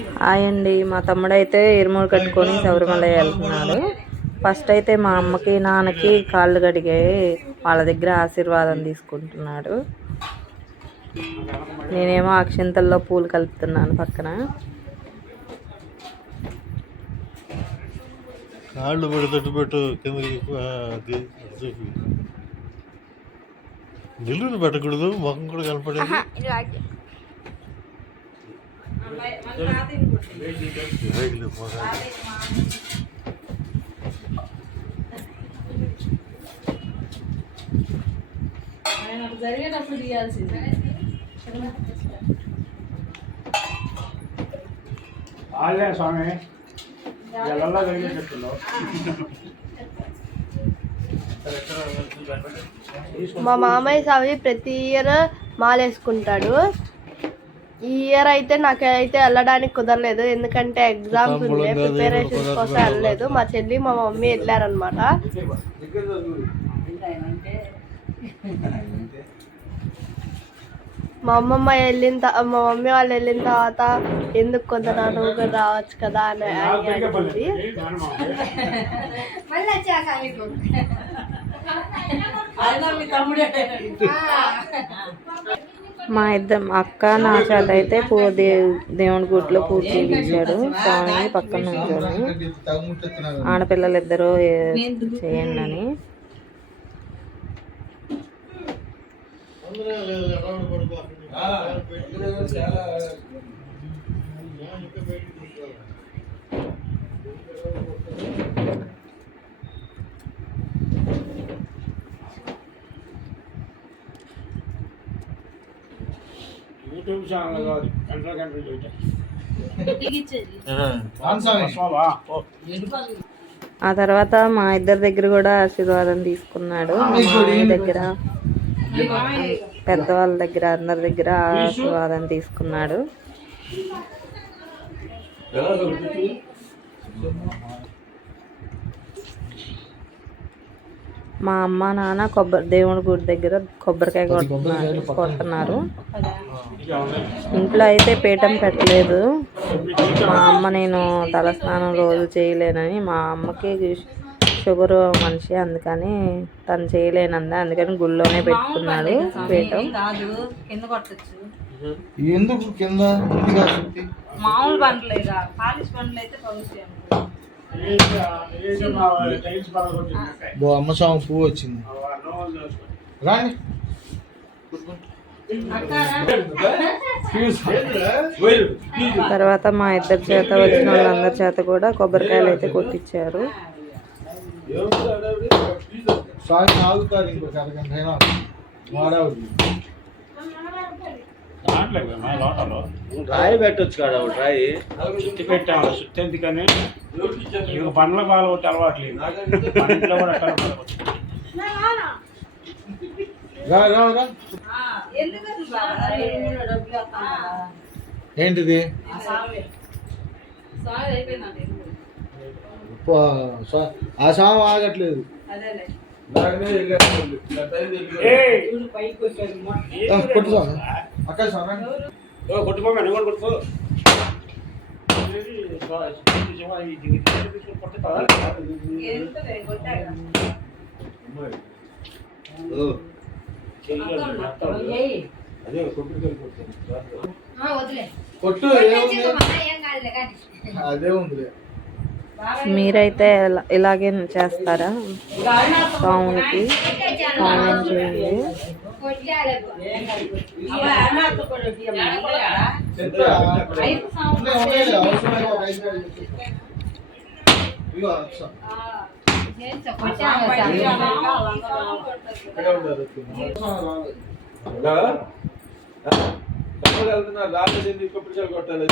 Hi అండి, మా తమ్ముడైతే ఇరుముడు కట్టుకొని శబరిమల వెళ్తున్నాడు. ఫస్ట్ అయితే మా అమ్మకి నాన్నకి కాళ్ళు కడిగాయి, వాళ్ళ దగ్గర ఆశీర్వాదం తీసుకుంటున్నాడు. నేనేమో అక్షింతల్లో పూలు కలుపుతున్నాను పక్కన. కాళ్ళు పెట్టు కిందకి నిల్లుని పెట్టకూడదు, ముఖం కూడా కనపడేది. జరిగేటప్పుడు తీయాల్సింది. స్వామి మా మామయ్య స్వామి ప్రతి ఇయర్ మాలేసుకుంటాడు. ఈ ఇయర్ అయితే నాకైతే వెళ్ళడానికి కుదరలేదు, ఎందుకంటే ఎగ్జామ్స్ ఉన్నాయి, ప్రిపరేషన్స్ కోసం వెళ్ళలేదు. మా చెల్లి మా మమ్మీ వెళ్ళారనమాట. మా మమ్మీ వాళ్ళు వెళ్ళిన తర్వాత ఎందుకు కొందరు నువ్వు కూడా రావచ్చు కదా అని అడిగింది. మా అక్క నా చేత అయితే దేవుడి గుడిలో పూజ చేయించాడు. స్వామి పక్కన నుంచోని ఆడపిల్లలు ఇద్దరు చేయండి అని. యూట్యూబ్ ఛానల్ కాదు, గంటలు చూద్దాం. ఆ తర్వాత మా ఇద్దరి దగ్గర కూడా ఆశీర్వాదం తీసుకున్నాడు. మా మామయ్య దగ్గర, పెద్దవాళ్ళ దగ్గర, అందరి దగ్గర ఆశీర్వాదం తీసుకున్నాడు. మా అమ్మ నాన్న దేవుడి గుడి దగ్గర కొబ్బరికాయ కొడుతున్నారు. ఇంట్లో అయితే పీఠం పెట్టలేదు. మా అమ్మ నేను తలస్నానం రోజు చేయలేనని, మా అమ్మకి షుగర్ మనిషి, అందుకని తను చేయలేనందా, అందుకని గుళ్ళోనే పెట్టుకున్నాడు పీఠం. ఎందుకు కింద మామూలు బండ్లేగా, పాలిష్ బండ్లు అయితే అమ్మ స్వామి పువ్వు వచ్చింది. రాని తర్వాత మా ఇద్దరి చేత వచ్చిన వాళ్ళందరి చేత కూడా కొబ్బరికాయలు అయితే కొట్టించారు. రాయి పెట్టొచ్చు కదా, రాయి చుట్టి పెట్టాము. చుట్టి ఎందుకని పండ్ల పాలు ఒకటి అలవాట్లేదు, ఇంట్లో కూడా ఏంటిది? ఆ సామ ఆగట్లేదు. కొట్టుకో అక్క, కొట్టుకో కొట్టుకో. కొట్టు, అదే ఉంది. మీరైతే ఇలాగే చేస్తారా? స్వామికి కామెంట్ చేయండి. వెళ్తున్నా రాలేదు, కొబ్బరికాయలు కొట్టాలి.